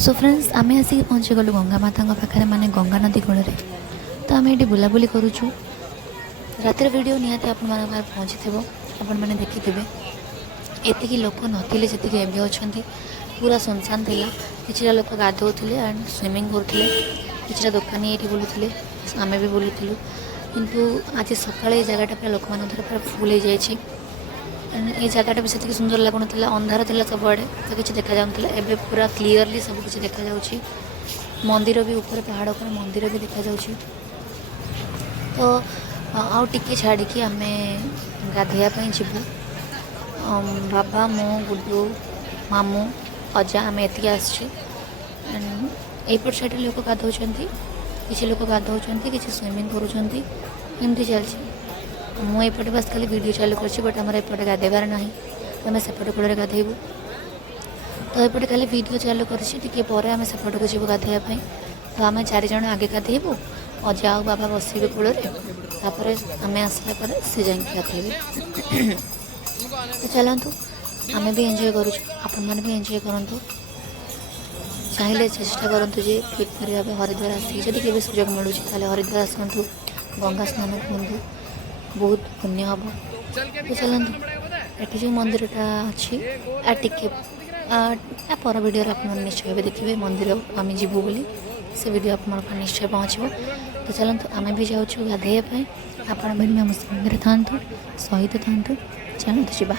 So friends आम आसिक पहुँची गलु गंगा माता पाखे माने गंगा नदी कूल तो आम ये बुलाबुली करुचु। रातिर वीडियो निहाती आपण पहुँची थे आपण मैंने देखिथे एतिकी लोक नथिले जी एवं अच्छा पूरा सुनसान थिला। किछिटा लोक गाधोले एंड स्विमिंग करते किछिटा दोकानी ये बुलूले आम भी बुलूलु किंतु आज सकाଳେ ये जगटा पूरा लोक मान पूरा फुल हो जाए। ये जगटा भी से सुंदर लगुन अंधार था सबुआड़े तो किसी देखा जाऊला एवं पूरा क्लीयरली सब किसी देखा जाउछि। मंदिर भी ऊपर पहाड़ पर मंदिर भी देखा जाउछि। तो आउ टिके छाड़ी आम गाधेयापी जीवु बाबा मो गुड्डू मामू अजा आम एति आसपट साइड लोक गाधौ किसी लोक गाधौ किसी स्विमिंग करमती चलती। मुझे बस खाली वीडियो चालू कर बट आम एपटे गाधेबार ना आम सेपटे कूल गाधेबू। तो ये खाली वीडियो चालू कर आम सेपट को जीव गाधेवाई। तो आम 4 जन आगे गाधेबू अजा आ बाबा बसवे कूल आम आसला सी जा गाधेबे। तो चलतु आम भी एंजॉय करूँ आपण मैंने भी एंजॉय करूँ। चाहिए चेष्टा करूँ जे फिट करने हरिद्वार आसिक जब के सुजोग मिलूँ हरिद्वार आसतु गंगा स्नान करूँ बहुत पुण्य हम। तो चलतु ये जो मंदिरटा अच्छी टिके पर वीडियो आप निश्चय भी देखिए मंदिर आम जीवु बोली से वीडियो आप निश्चय पहुँचो। तो चलतु आम भी जाऊँ गाधेवाई आपण मैंने आम संगे था सहित था। चलतु जीवा।